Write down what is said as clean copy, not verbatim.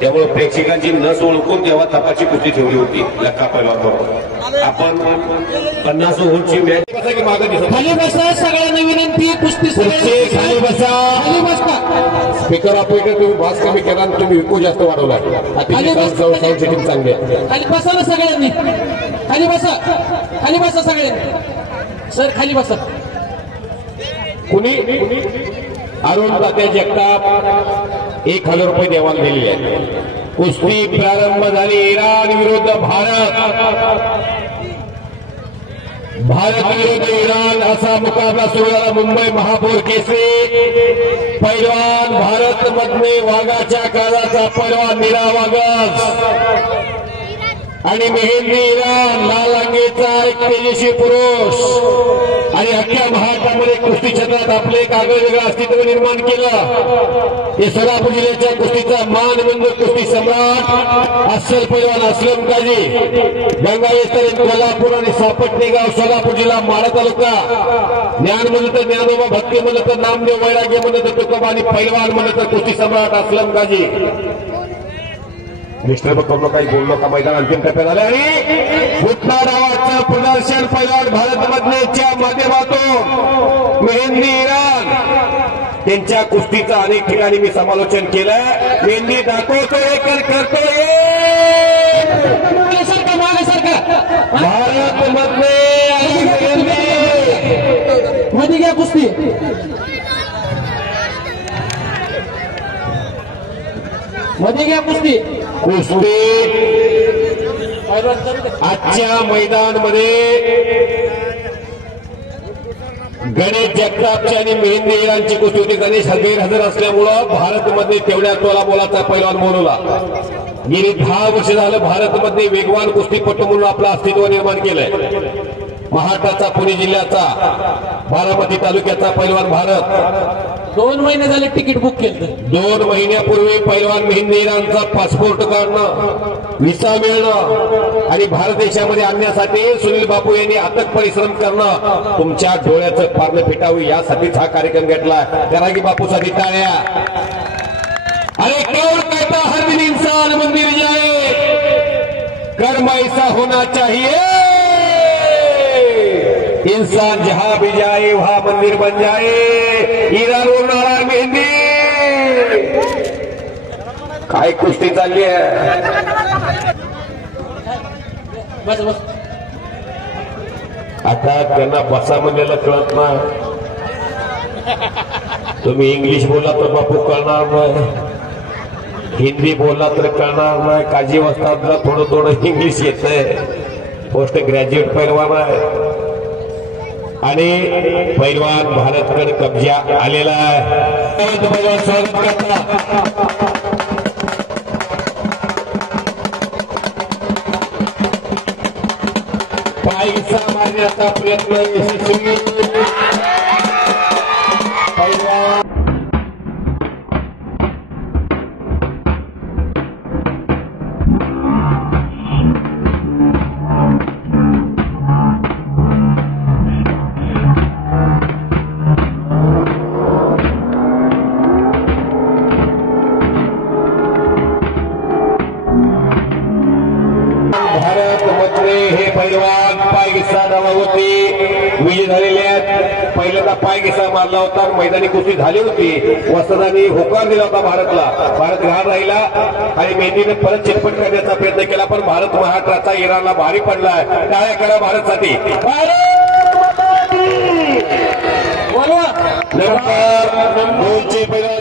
त्यामुळे प्रेक्षकांची नस ओळखून तेव्हा तपाची कुस्ती ठेवली होती लक्का पैलवान बरोबर. आपण 50 ओव्हरची मॅच खाली बसा. सगळ्यांना विनंती, कुस्ती खाली बसा. खाली बसा. स्पीकर ऑपरेटर तुम्ही भास कमी केला आणि तुम्ही विको जास्त वाढवला. साऊंड सेटिंग चांगली आहे. खाली बसा ना सगळ्यांनी. खाली बसा. खाली बसा सगळ्यांनी. सर खाली बसा. कुणी अरुण तात्या जगताप 1000 रुपये देवाला दिली आहे. कुस्ती प्रारंभ झाली. इराण विरुद्ध भारत. भारत विरुद्ध इराण असा मुकाबला सुरू झाला. मुंबई महापौर केसरी पैलवान भारत मधले वाघाच्या काळाचा पैलवान नीरा वाघ आणि मेहंदी इराण लाल अंगेचा एक तेजस्वी पुरुष आणि अख्ख्या महाराष्ट्रामध्ये कुस्ती क्षेत्रात आपले एक आगळेवेगळं अस्तित्व निर्माण केलं. हे सोलापूर जिल्ह्याच्या कुस्तीचा मानबिंदू कुस्ती सम्राट अस्सल पैलवान असलम काजी गंगावेस्तर कोल्हापूर आणि सापटणे गाव सोलापूर जिल्हा माढा तालुका. ज्ञान म्हणलं तर ज्ञानोबा, भक्ती म्हणलं तर नामदेव, वैराग्य म्हणलं तर तुकोबा आणि पैलवान म्हणलं तर कुस्ती सम्राट अस्लम काजी. मिस्टर करू काही बोललो का मैदान अंतिम टप्प्यात आले आणि गुटला डावाचं प्रदर्शन पैलवान भारतमधलेच्या माध्यमातून मेहंदी इराण त्यांच्या कुस्तीचं अनेक ठिकाणी मी समालोचन केलं. मेहंदी दाखवतोय करतोय भारतमधले मध्ये घ्या कुस्ती. मध्ये घ्या कुस्ती. कुस्ती आजच्या मैदानामध्ये गणेश जगतापची आणि मेहंदी इराणची कुस्ती होती. गणेश गैरहजर असल्यामुळं भारतमध्ये तेवढ्या तोलामोलाचा पैलवान बोलवला. गेली 10 वर्ष झालं भारतमध्ये वेगवान कुस्तीपटू म्हणून आपलं अस्तित्व निर्माण केलंय. महाराष्ट्राचा पुणे जिल्ह्याचा बारामती तालुक्याचा पैलवान भारत 2 महिने झाले तिकीट बुक केलं. 2 महिन्यापूर्वी पैलवान मेहंदी इराणचा पासपोर्ट काढणं, व्हिसा मिळणं आणि भारत देशामध्ये आणण्यासाठी सुनील बापू यांनी अथक परिश्रम करणं तुमच्या डोळ्याचं पारणं फिटावं यासाठीच हा कार्यक्रम घेतला. करा की बापूसाठी टाळ्या. अरे कौन कहता हर दिन इंसान मंदिर जाए, कर्म ऐसा होना चाहिए इंसान जहां भी जाए वहां मंदिर बन जाए. इराणवरून नारायण मेहंदी काय कुस्ती चालली आहे. बस बस. आता त्यांना बसा म्हणलेलं कळत नाही. तुम्ही इंग्लिश बोलला तर बापू कळणार नाही, हिंदी बोलला तर कळणार नाही. काजी वस्तादला थोडं थोडं इंग्लिश येतंय. पोस्ट ग्रॅज्युएट पैलवान आहे आणि पैलवान भारतकडे कब्जा आलेला आहे. स्वागत करता. पायसा मारण्याचा प्रयत्न यशस्वी. पैलवान पैलवान पायगिसा नावावरती विजय झालेले आहेत. पहिल्यांदा पायगिसा मारला होता. मैदानी कुस्ती झाली होती. वसंतांनी होकार दिला होता भारतला. भारत घाण राहिला आणि मेहंदीने परत चिटपट करण्याचा प्रयत्न केला पण भारत महाराष्ट्राचा इराणला भारी पडलाय. टाळ्या करा भारतसाठी. नंबर 2 चे पैलवान